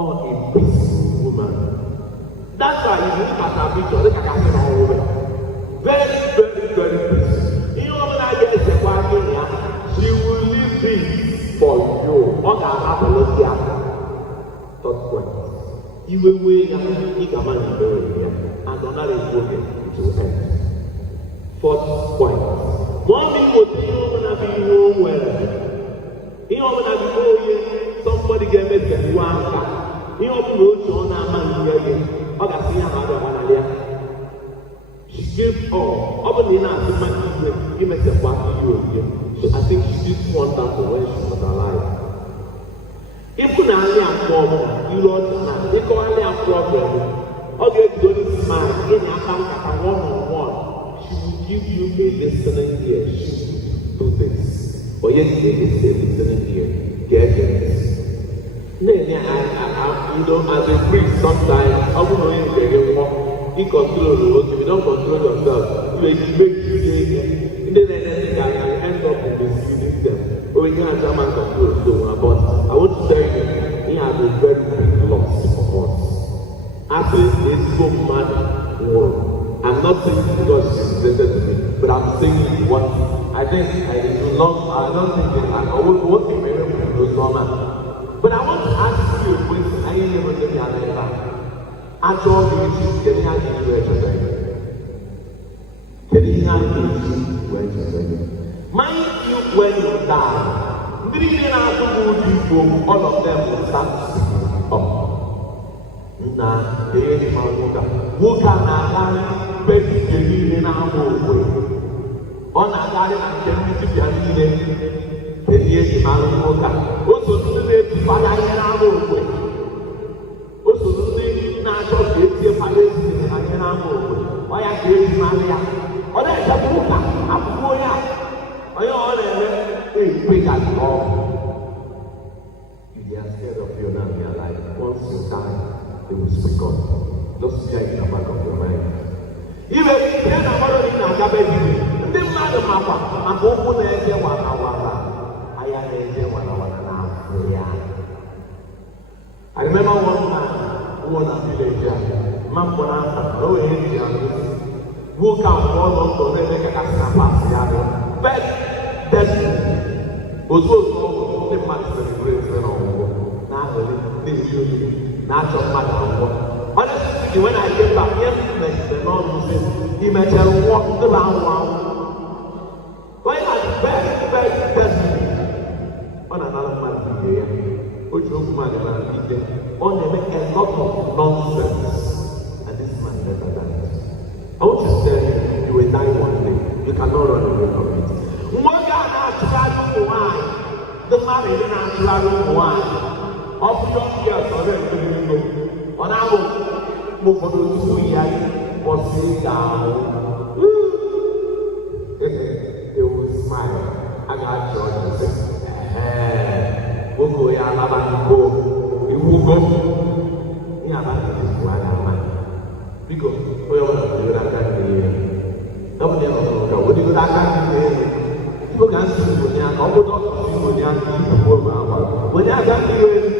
or a peaceful woman. That's why if you look at her picture, look at her woman. Very peaceful. You know when I get a second, she will leave this for you. On her apology. Third point. You will wait and you can manage very and another is going to end. Fourth point. One people think you're gonna be home well. You're gonna be home somebody get made them one car. You're gonna go on a man here. I got see another one there. She gave all. Over the night, the man he makes a party you. So I think she did wonderful when she was alive. If you not only have problem, you don't if you only have problem, okay, you don't smile in your account one-on-one. She will give you a listening ear. She will do this. But yesterday they say listening ear. Get it. You know, as a priest, sometimes, I will know you very well. You control the world. If you don't control yourself, you will make you day. In the end, you end up in misleading them. But when you have German control, you don't want. But I want to tell you, he has a very big loss for us. Actually, it's so mad world. I'm not saying it because she's related to me, but I'm saying what I think I don't think that I won't be very good to those women. But I want to ask you a question. I ain't never did that ever. Actually, getting out of the getting out of the mind you, when you die, breathing out to people, all of them will start singing up. Na the Manuka, who can I baby in our home? On a garden and can be the the Manuka. Also, to the Father in our home. Also, to the natural beauty of Palace in our home. Why are you Maria? Or that's a book, I'm going out. I want to big at all. You are scared of your name, your life. Once you die. They will speak God. Just fear in the back of your mind. Even if you are in a garbage, the man of Mapa, and open the edge of I am the edge of I remember one man who was a villager, Mampona, no Indian, who came all over to make a pass. But that was also the man celebrates now, the natural matter. Honestly, when I came back, yes, the Lord said, He made her walk around. When I very desperate on another man here, which was man on a lot of nonsense, and this man never died. I want to tell you, you will die one day. You cannot run away from it. More than why the man is natural why. Of your years already, on our move for those 2 years, or sit down. They will smile. I got joy and say, we'll go, yeah, I'm go. You will go. Yeah, that's why I'm mad. Because we are doing that. Nobody else will go. What do you like? People can't see you when you're not when you're not when you're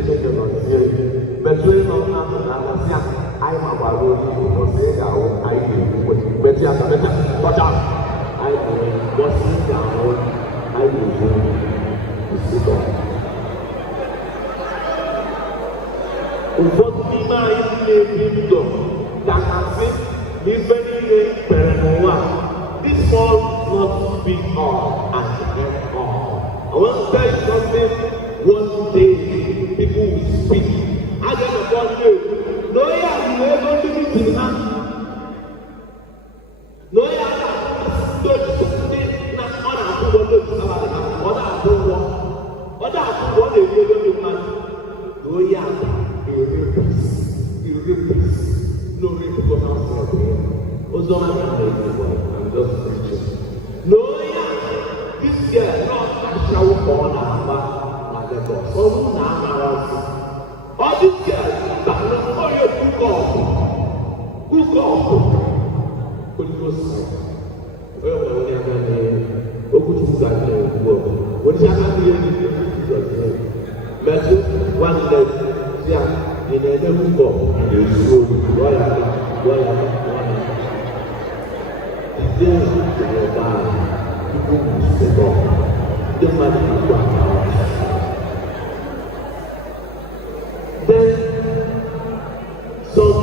but we don't understand. I'm about to say that I do. But yes, I what's down. I will do. What be my name? That I say, this must not be all and get all. I want to tell you something. One day, people will speak. I get upon you. No, you are going to be to the no, you are going to something not on our people. On our people. On our people, they will go to man. No, you are a rapist. A rapist. No rapist was not here. I'm just preaching. No, you are this girl, not a shower on our so now, all these guys, but not you cook up. Holy Ghost. Well, when you have a what is happening here? Matthew 1 day. na-eme mbọ na-ezu oyi gụọ ya ndị ebe ahụ tupu ebe ndị mmadụ na-ekwu aka then some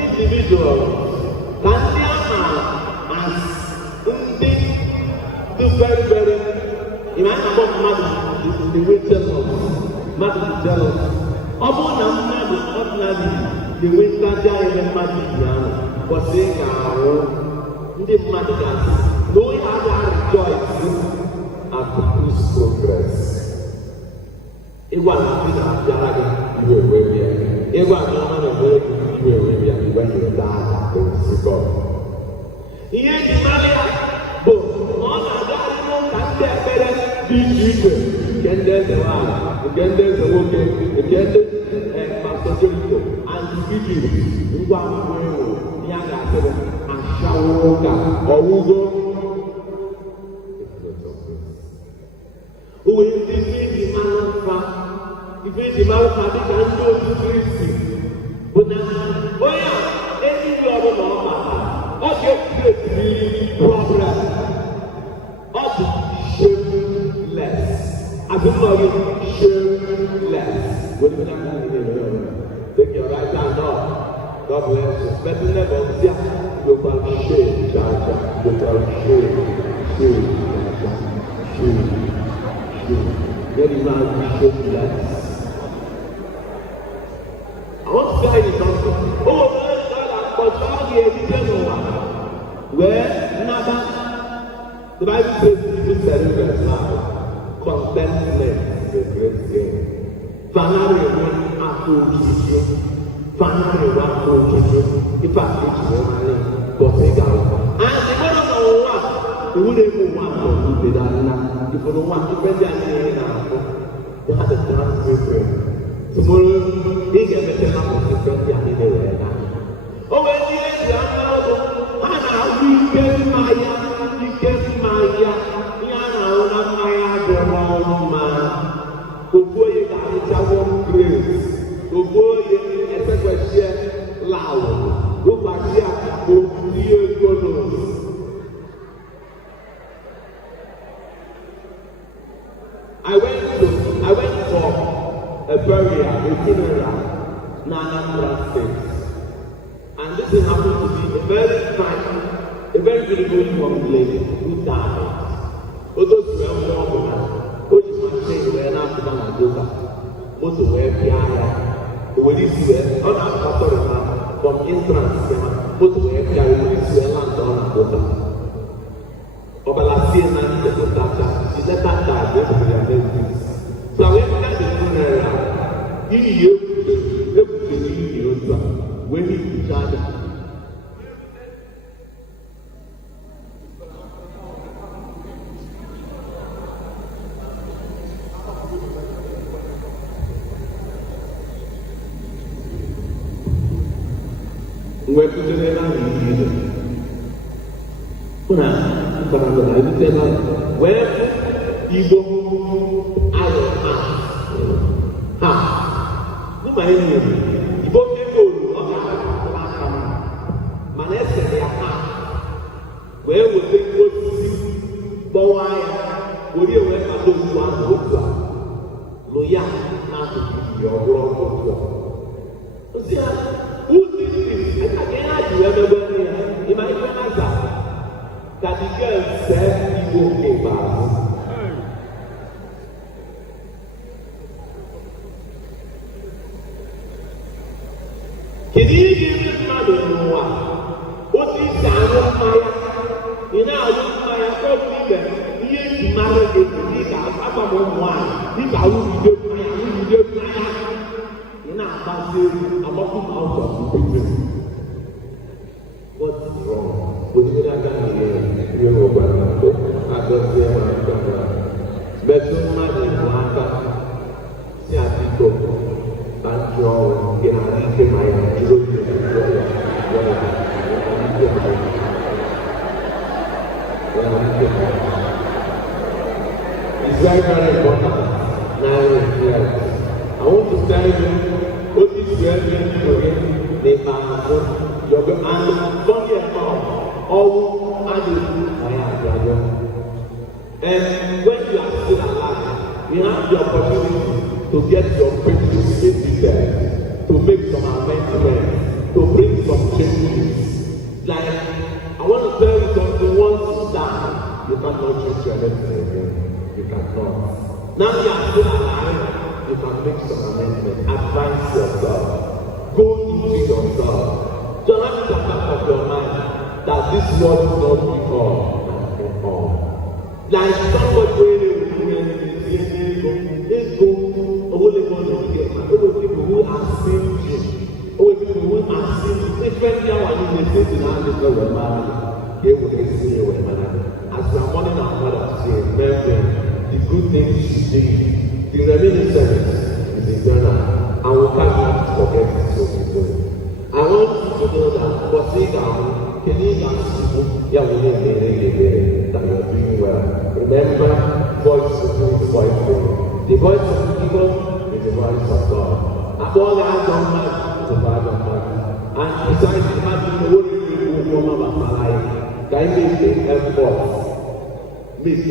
individuals ka ndị ama as ndị dị very very ịma a na-akpọ mmadụ the way jealous mmadụ dị jealous ọ bụrụ na mmadụ ordinarily na-enwetaja ebe mmadụ yi ahụ kwụsị ga-arụ ndị mmadụ ga-asị na onye aga rejoice at people's progress. Ịgwa na ndị na-abịara gị iwe ewe ya ịgwa na ọma na-enwere gị iwe ewe ya mgbe ị daa ozugbo ihe eji mara ya bụ na ọ na-aga ụka ndị ekpere dị iche iche nke ndị eze nwanyị nke ndị eze nwoke nke ndị pastọ Jeriko antivigil ngwa ngwa ewu ihe a ga-asịrị ashawo ụka ọwụgo o nwere ndị iji mara mfa ife eji mara mfa dịka ndị otu Kristi bụ na onye a eluigwe ọbụla ọ batara ọ ga-ekireti problem ọ dị shameless abụmọghị shameless were na take your right hand up. God bless you. But never see you can shame, Jaja. You can shame. Very man shameless. I want to tell you something. Oh, God, I'm where Naba, the Bible says, this is now. Contentment is a great thing. Finally, when after you, finally, what to if I teach you, but take out. And the one of what, the wouldn't want to do that now. If you don't want to spend your money now, you have to dance with him. Tomorrow, he can make a lot of spend your money right now. Oh, when the end, we get Maya, Yana, Maya, the wrong man. Oboye ga-arịchawo grace, oboye esekwesịa laụ, ụbọchị a bụ ihe gonos. I went for a burial, a funeral in Anambra State, and this happened to be a very beautiful young lady who died. Although she was young, o ji machine wee na-apụta na doka moto wee pịa ya o were isi wee ọ na-apụta na from intrance ya moto wee pịa ya o were isi wee land ọ na doka ọbala sie na nchepụtacha si leta nta abịa eburu ya n'ezi so wee pịa dị funeral iyi ya ebutere iyi otu a wee hipucha aja wee kutere na ihe na mkparado na ebute na wee igbo ayọ ha n'ụmụ anyị nyere igbo ego olu ọ ga-akpụkpọ aka mana esere ya ha wee weta osisi gbọwa ya were wee kpado ugbu ahụ otu a lụ ya n'akụkụ ya ọ bụrụ otu a ozi ya I can't remember in my answer that the girl said he woke me back. Can you give this man a one? What is the Maya? You know, Maya told me that he is married to me. I'm a woman. This I will be doing Maya. You know, I'm walking out of the picture. What's wrong? What did I do here? You know what I don't say what I'm talking about. But so much in Waka, see, I think of Banjo, in a link in my children. It's very, very important. Now, I want to tell you what is And when you are still alive, you have the opportunity to get your breakthrough there, to make some amendments, to bring some changes. Like, I want to tell you something, once you die, you cannot change your destiny again. You cannot. Now you are still alive, you can make some amendments, advance yourself, go into yourself. Don't have to back of your mind that this world is not be all and all. Like somebody when let's go only going to get my people who are seen you, people who are seen different young and they say to now they go where married, they will see where married. As we are mourning our mother saying, remember the good things she did, the reminiscence is eternal, and we cannot forget it so easily. I want you to know that for seeing can you not see that you're doing well? Remember, voice of the voice. The voice of the people is the voice of God. And all the eyes on God is the voice of God. And besides, imagine the word you come about my life. Can you make the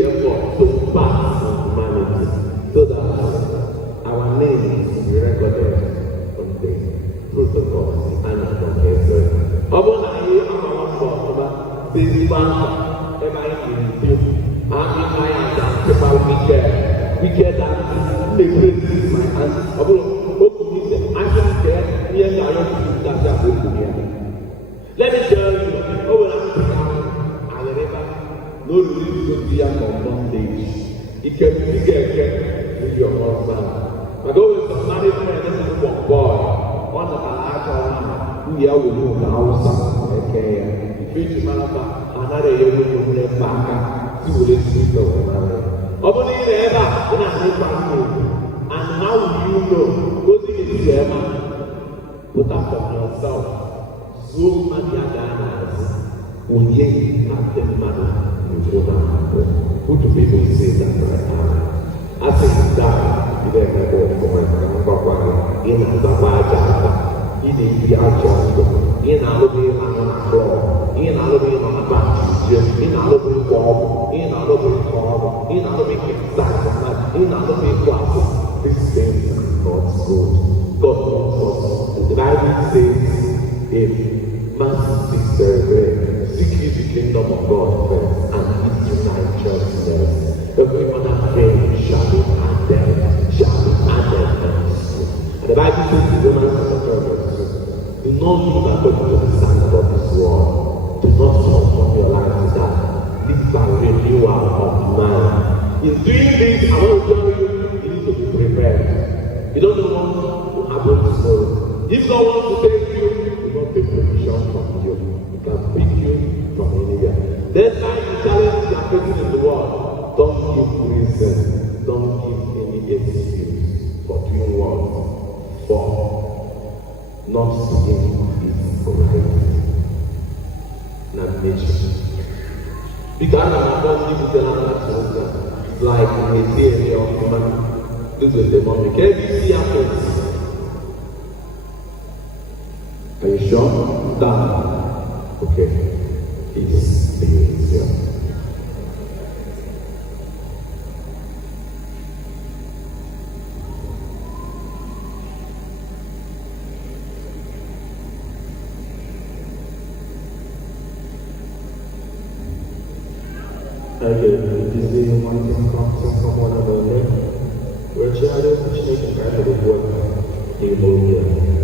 effort to pass on humanity so that our names will be recorded on the protocols and on the history. Ọbụna anyị amawa mbọ ọma ezigbo mkpa ebe anyị ga-ebi ahụ anyị aja ntịkwa wike da mmekere ezi ma ọ bụrụ otu ise aka nke ihe ga-ayọ dasị abụ okwu ya. Let me tell you, o nwere akụkọ alịrịba na olulu igozi ya ka bondage ike eke ndị ọmọọsa maka o nwere sọmari friend esi ụgbọ boy ọ natara aka ọma ya wòlú ka awusa ẹkẹ ya ìfẹ̀jì malaba anara yẹ wòlú ní ẹ̀fà aka tí wòlé tí wòlé wò n'ala. ọbụ ní ilẹ̀ ebe a ị na-ahụ ịkpa mmiri and how will you know ozi ga-esi ebe put up from yourself zuo mmadụ ya gaa n'azụ onye na-adị mmadụ n'ụzọ na-abụ otu people say that right now asị daa ịdị emebe ọfụma ka mgbakwa gị ị na-azakwa aja aka ị na-ebi ajọ ndụ ị na-alụbụ ịma nọ na klọb ị na-alụbụ ịma na banki ije ị na-alụbụ ịkwa ọgwụ ị na-alụbụ ịkọ ọgwụ ị na-alụbụ ịkesa mmadụ ị na-alụbụ ịkwa asụ. These things are not good. God wants us. The Bible says if man seeks seek ye the kingdom of God first and his righteousness, every other thing shall be added unto you. And the Bible says in Romans chapter 12, do not live according to the standard of this world. Do not transform your life to that. Live by renewal of mind. In doing this, I want to tell you, you need to be prepared. You don't know what will happen tomorrow. If God wants to take you, He will not take permission from you. He can pick you from anywhere. That's why the challenge you are facing in the world. Don't give reason. Don't give any excuse for doing what? For not seeking His correct navigation. Because I'm not going to tell you like in the theory of human, this is the moment. Can you see happens? Are you sure? Done. Okay. It's easier. Дизель маленьким капцем коммуна войны, врачали ученикам каждого года и Болгарии.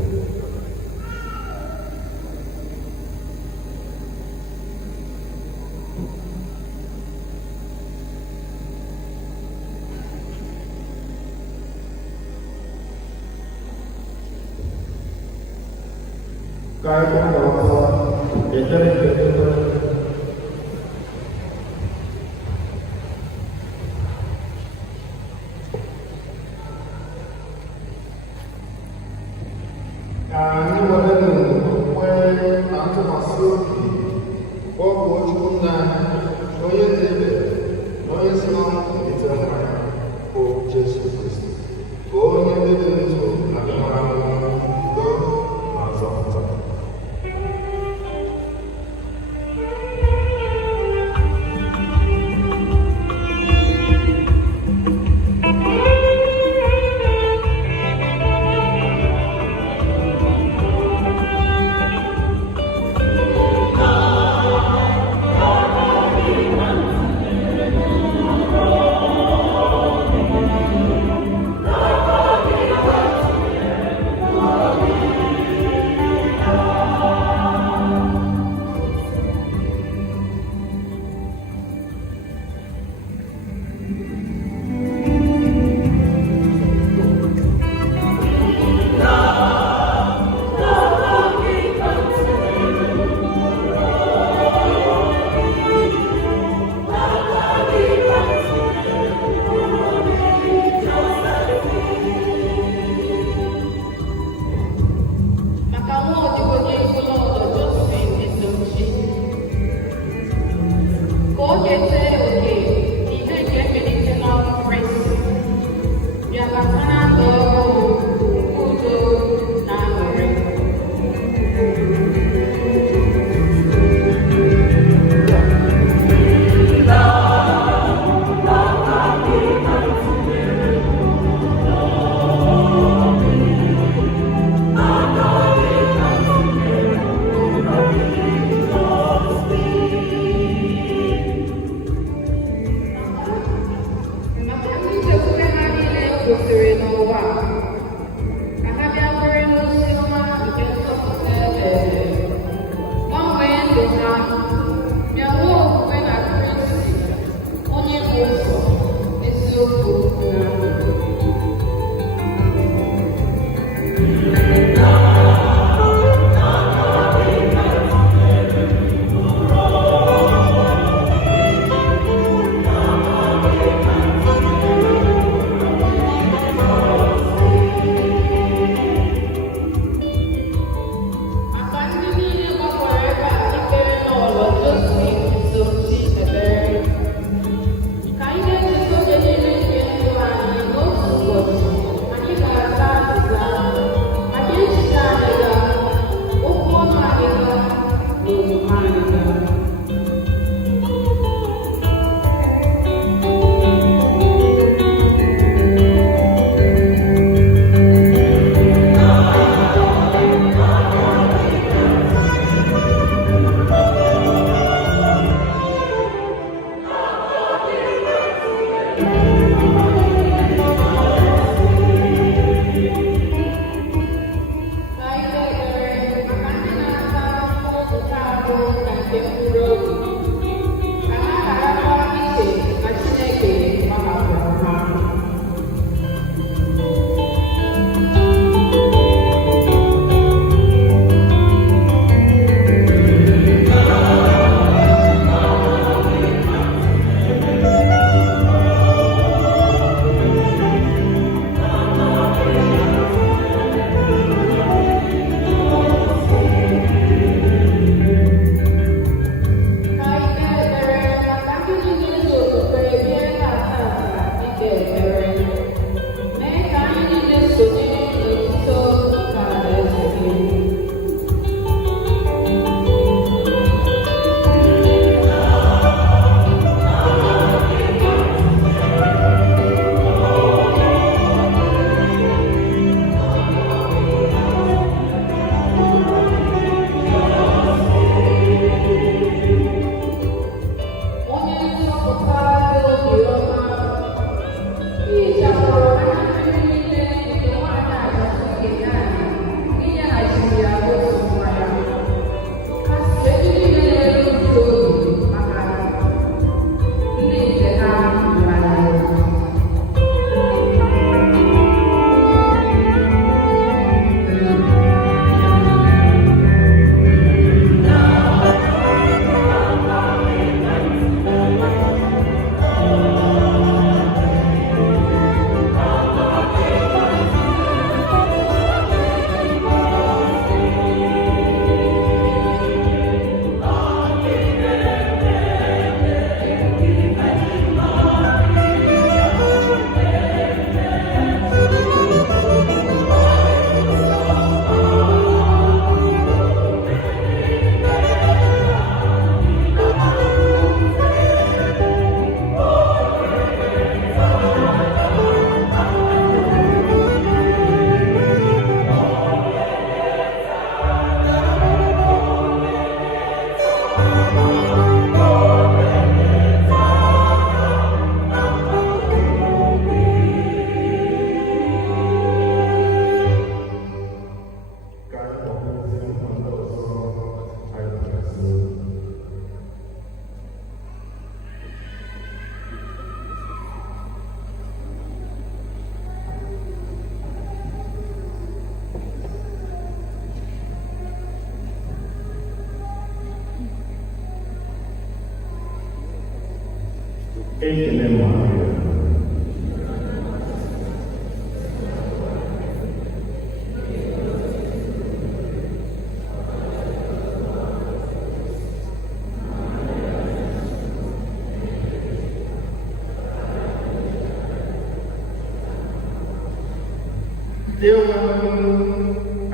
ekele mmadụ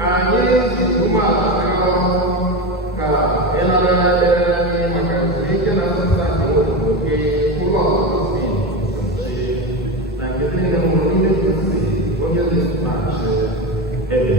anyị ji umeala ka ị nara anyị maka ezumike na nsọpụta nke nwere oke ụlọ ozi na nke niile nwere ihe ngosi onye dị na-achị ebe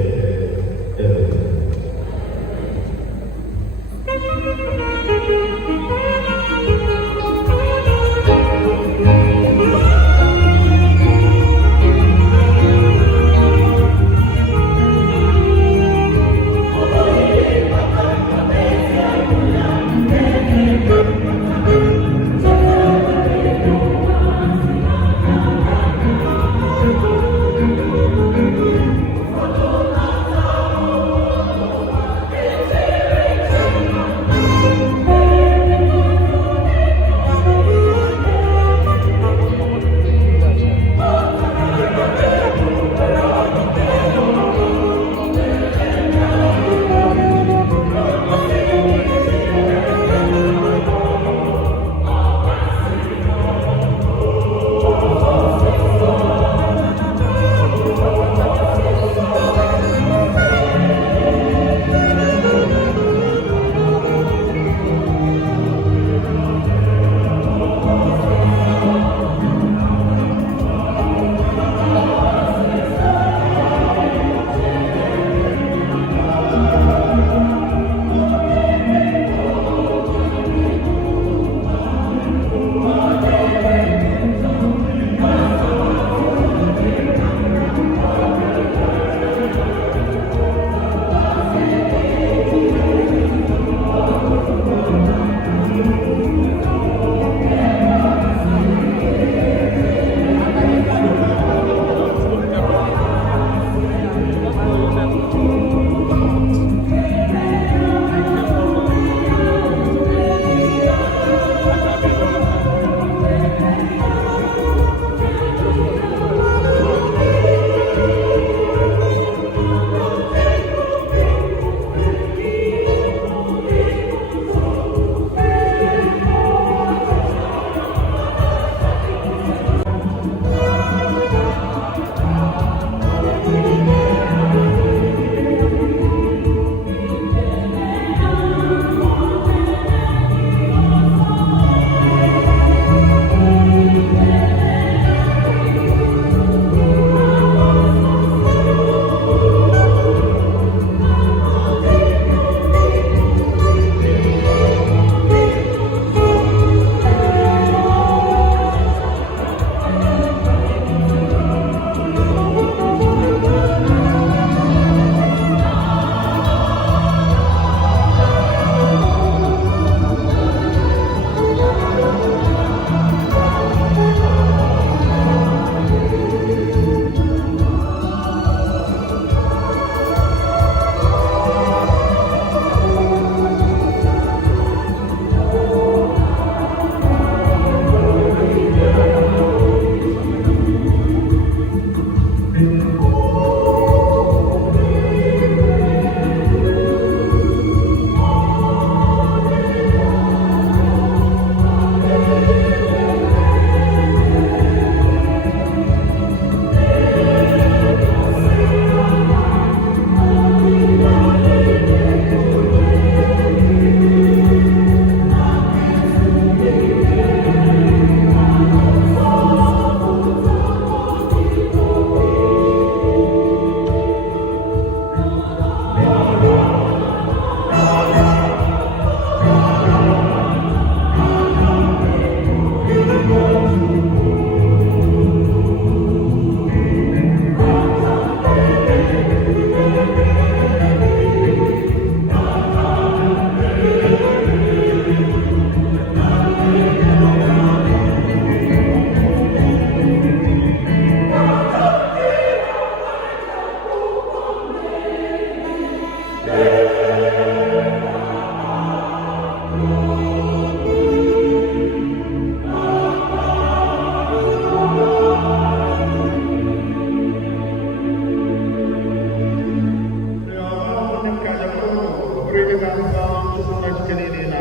We're going to go so much Canadian.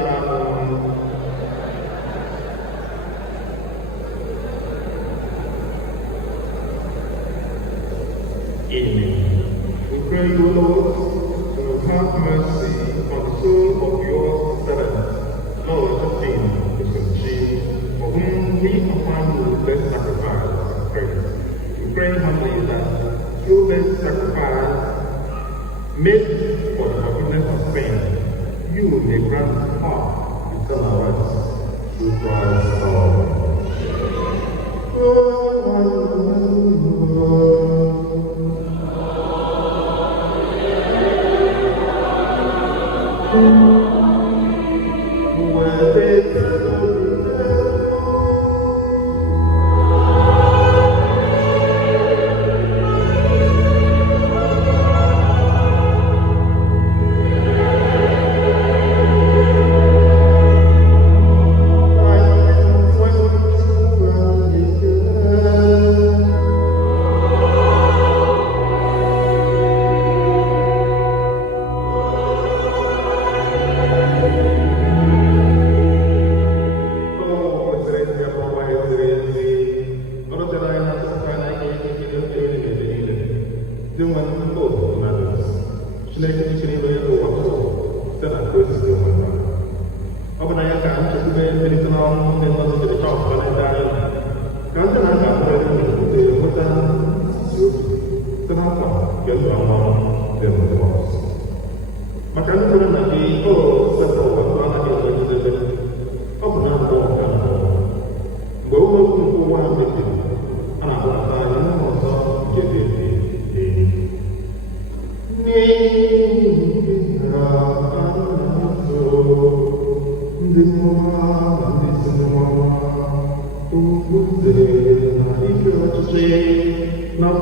Amen. We pray you, Lord, to have mercy on the soul of your servant, Lord, the King, the Son, for whom we command you best sacrifice and praise. We pray humbly that through this sacrifice, made for the forgiveness of sin, you may grant heart eternal rest through Christ our Lord. Now,